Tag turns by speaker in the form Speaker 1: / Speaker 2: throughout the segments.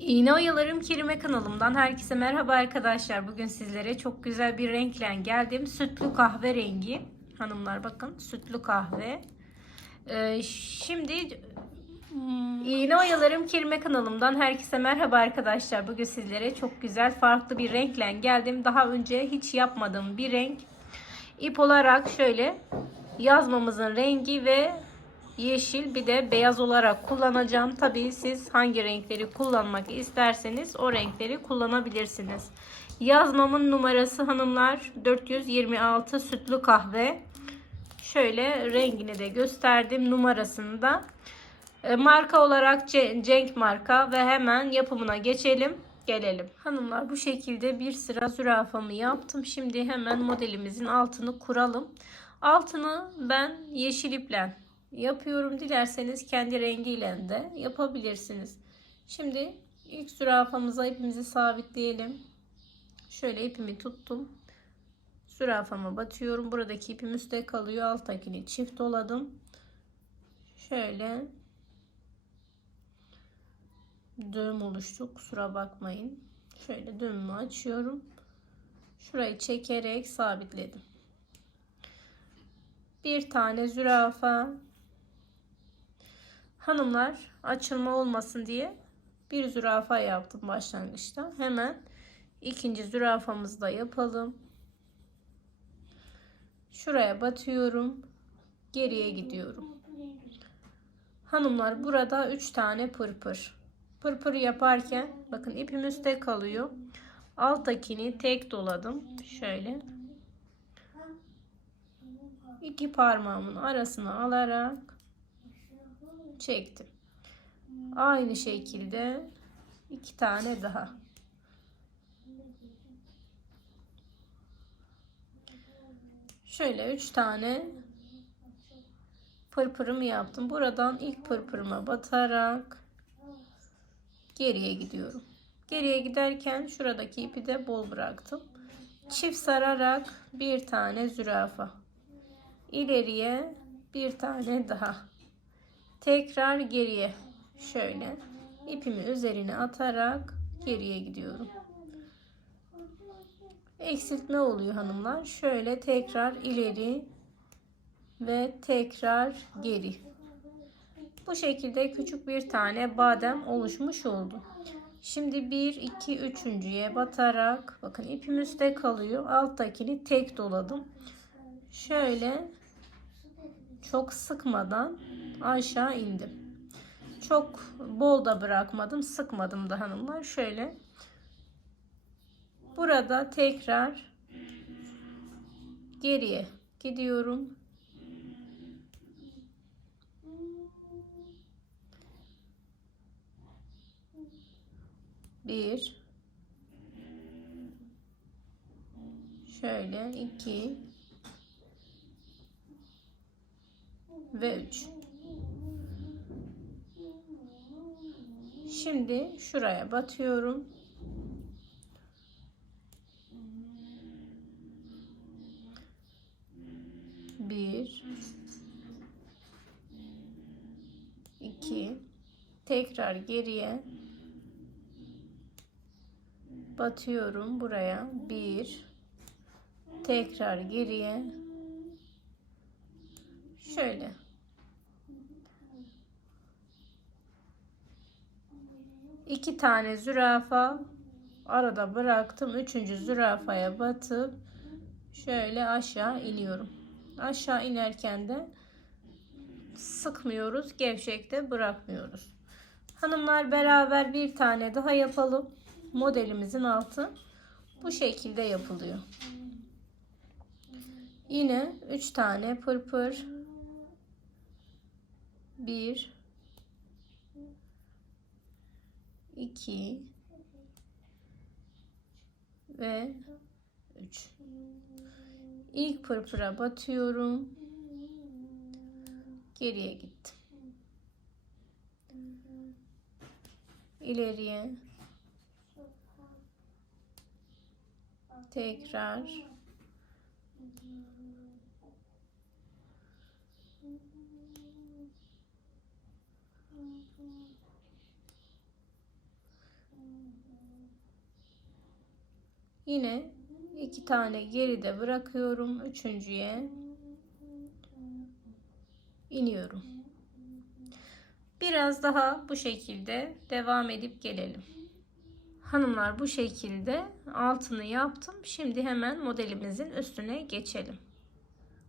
Speaker 1: İğne Oyalarım Kerime kanalımdan herkese merhaba arkadaşlar. Bugün sizlere çok güzel bir renkle geldim. Sütlü kahve rengi. Hanımlar bakın sütlü kahve. Ee, şimdi hmm, İğne Oyalarım Kerime kanalımdan herkese merhaba arkadaşlar. Bugün sizlere çok güzel farklı bir renkle geldim. Daha önce hiç yapmadığım bir renk. İp olarak şöyle yazmamızın rengi ve yeşil bir de beyaz olarak kullanacağım. Tabii siz hangi renkleri kullanmak isterseniz o renkleri kullanabilirsiniz. Yazmamın numarası hanımlar 426 sütlü kahve. Şöyle rengini de gösterdim numarasını da. E, Marka olarak Ce- Cenk marka ve hemen yapımına geçelim. Gelelim. Hanımlar bu şekilde bir sıra zürafamı yaptım. Şimdi hemen modelimizin altını kuralım. Altını ben yeşil iple yapıyorum. Dilerseniz kendi rengiyle de yapabilirsiniz. Şimdi ilk zürafamıza ipimizi sabitleyelim. Şöyle ipimi tuttum. Zürafama batıyorum. Buradaki ipim üstte kalıyor. Alttakini çift doladım. Şöyle düğüm oluştu. Kusura bakmayın. Şöyle düğümü açıyorum. Şurayı çekerek sabitledim. Bir tane zürafa. Hanımlar açılma olmasın diye bir zürafa yaptım başlangıçta. Hemen ikinci zürafamızı da yapalım. Şuraya batıyorum. Geriye gidiyorum. Hanımlar burada 3 tane pırpır. Pırpır yaparken bakın ipim üstte kalıyor. Alttakini tek doladım. Şöyle. iki parmağımın arasına alarak çektim. Aynı şekilde iki tane daha. Şöyle üç tane pırpırımı yaptım. Buradan ilk pırpırıma batarak geriye gidiyorum. Geriye giderken şuradaki ipi de bol bıraktım. Çift sararak bir tane zürafa. İleriye bir tane daha. Tekrar geriye şöyle ipimi üzerine atarak geriye gidiyorum. Eksiltme oluyor hanımlar. Şöyle tekrar ileri ve tekrar geri. Bu şekilde küçük bir tane badem oluşmuş oldu. Şimdi 1 2 3.'ye batarak bakın ipim üstte kalıyor. Alttakini tek doladım. Şöyle çok sıkmadan aşağı indim. Çok bol da bırakmadım, sıkmadım da hanımlar. Şöyle burada tekrar geriye gidiyorum. Bir şöyle iki ve 3. Şimdi şuraya batıyorum. Bir, iki, tekrar geriye batıyorum buraya. Bir, tekrar geriye şöyle iki tane zürafa. Arada bıraktım. Üçüncü zürafaya batıp şöyle aşağı iniyorum. Aşağı inerken de sıkmıyoruz gevşekte bırakmıyoruz. Hanımlar beraber bir tane daha yapalım. Modelimizin altı bu şekilde yapılıyor. Yine üç tane pırpır. Bir 2 ve 3 ilk pırpıra batıyorum. Geriye gittim. İleriye. Tekrar Yine iki tane geride bırakıyorum. Üçüncüye iniyorum. Biraz daha bu şekilde devam edip gelelim. Hanımlar bu şekilde altını yaptım. Şimdi hemen modelimizin üstüne geçelim.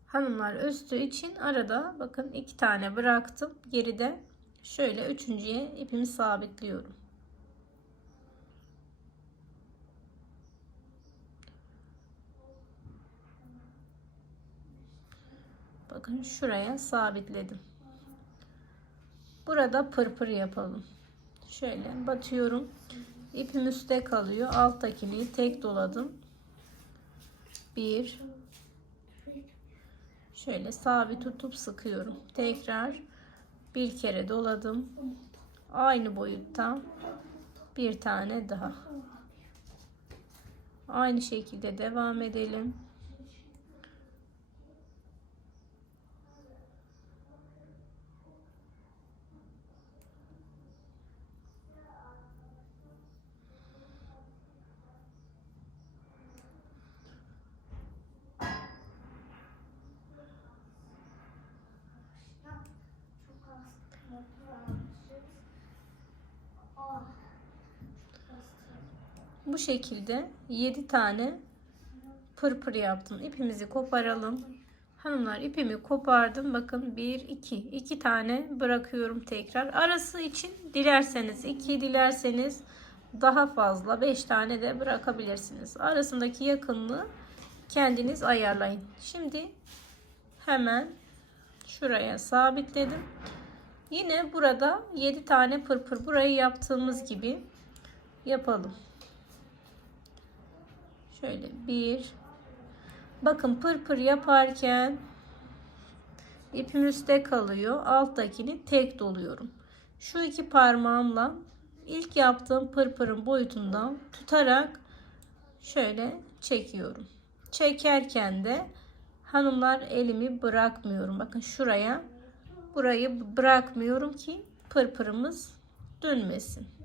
Speaker 1: Hanımlar üstü için arada bakın iki tane bıraktım. Geride şöyle üçüncüye ipimi sabitliyorum. Bakın şuraya sabitledim. Burada pırpır yapalım. Şöyle batıyorum. İpim üstte kalıyor. Alttakini tek doladım. Bir. Şöyle sabit tutup sıkıyorum. Tekrar bir kere doladım. Aynı boyutta bir tane daha. Aynı şekilde devam edelim. Bu şekilde 7 tane pırpır yaptım. İpimizi koparalım. Hanımlar ipimi kopardım. Bakın 1 2 2 tane bırakıyorum tekrar. Arası için dilerseniz 2 dilerseniz daha fazla 5 tane de bırakabilirsiniz. Arasındaki yakınlığı kendiniz ayarlayın. Şimdi hemen şuraya sabitledim. Yine burada 7 tane pırpır burayı yaptığımız gibi yapalım. Şöyle bir. Bakın pırpır yaparken ipim üstte kalıyor. Alttakini tek doluyorum. Şu iki parmağımla ilk yaptığım pırpırın boyutundan tutarak şöyle çekiyorum. Çekerken de hanımlar elimi bırakmıyorum. Bakın şuraya burayı bırakmıyorum ki pırpırımız dönmesin.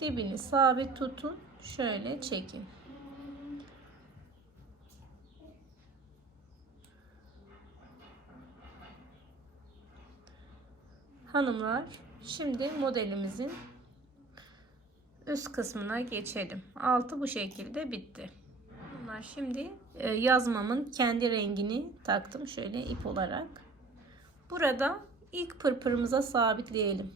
Speaker 1: Dibini sabit tutun. Şöyle çekin. Hanımlar şimdi modelimizin üst kısmına geçelim. Altı bu şekilde bitti. Bunlar şimdi e, yazmamın kendi rengini taktım şöyle ip olarak. Burada ilk pırpırımıza sabitleyelim.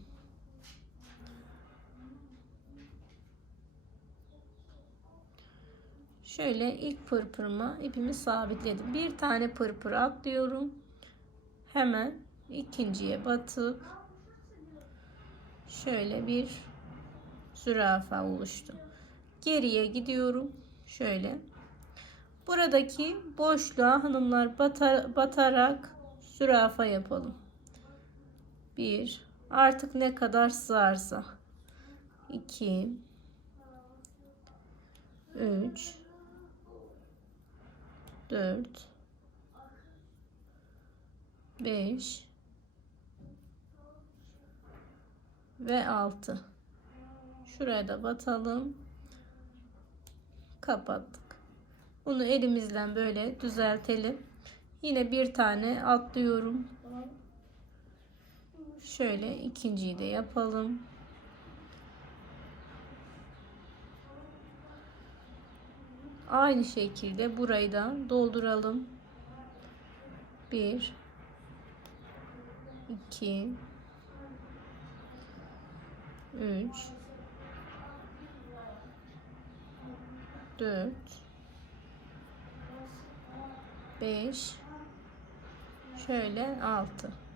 Speaker 1: Şöyle ilk pırpırıma ipimi sabitledim. Bir tane pırpır atlıyorum. Hemen ikinciye batıp şöyle bir zürafa oluştu. Geriye gidiyorum. Şöyle. Buradaki boşluğa hanımlar batar, batarak zürafa yapalım. Bir. Artık ne kadar sığarsa. 2 3 4 5 ve 6 şuraya da batalım. Kapattık. Bunu elimizden böyle düzeltelim. Yine bir tane atlıyorum. Şöyle ikinciyi de yapalım Aynı şekilde burayı da dolduralım. 1 2 3 4 5 şöyle 6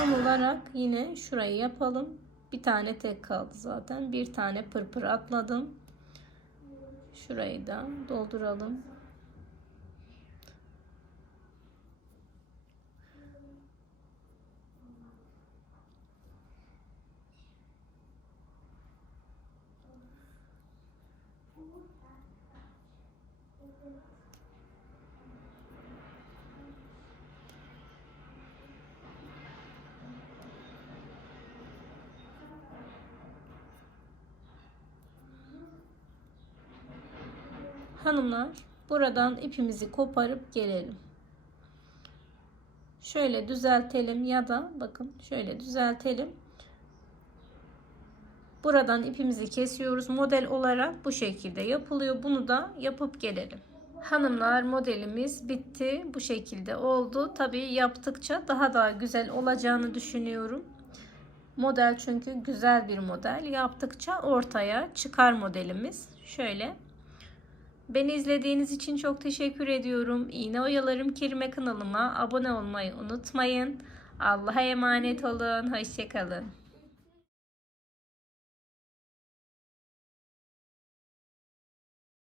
Speaker 1: Son olarak yine şurayı yapalım. Bir tane tek kaldı zaten. Bir tane pırpır atladım. Şurayı da dolduralım. Hanımlar buradan ipimizi koparıp gelelim. Şöyle düzeltelim ya da bakın şöyle düzeltelim. Buradan ipimizi kesiyoruz. Model olarak bu şekilde yapılıyor. Bunu da yapıp gelelim. Hanımlar modelimiz bitti. Bu şekilde oldu. Tabii yaptıkça daha da güzel olacağını düşünüyorum. Model çünkü güzel bir model. Yaptıkça ortaya çıkar modelimiz. Şöyle. Beni izlediğiniz için çok teşekkür ediyorum. İğne Oyalarım Kerime kanalıma abone olmayı unutmayın. Allah'a emanet olun. Hoşçakalın.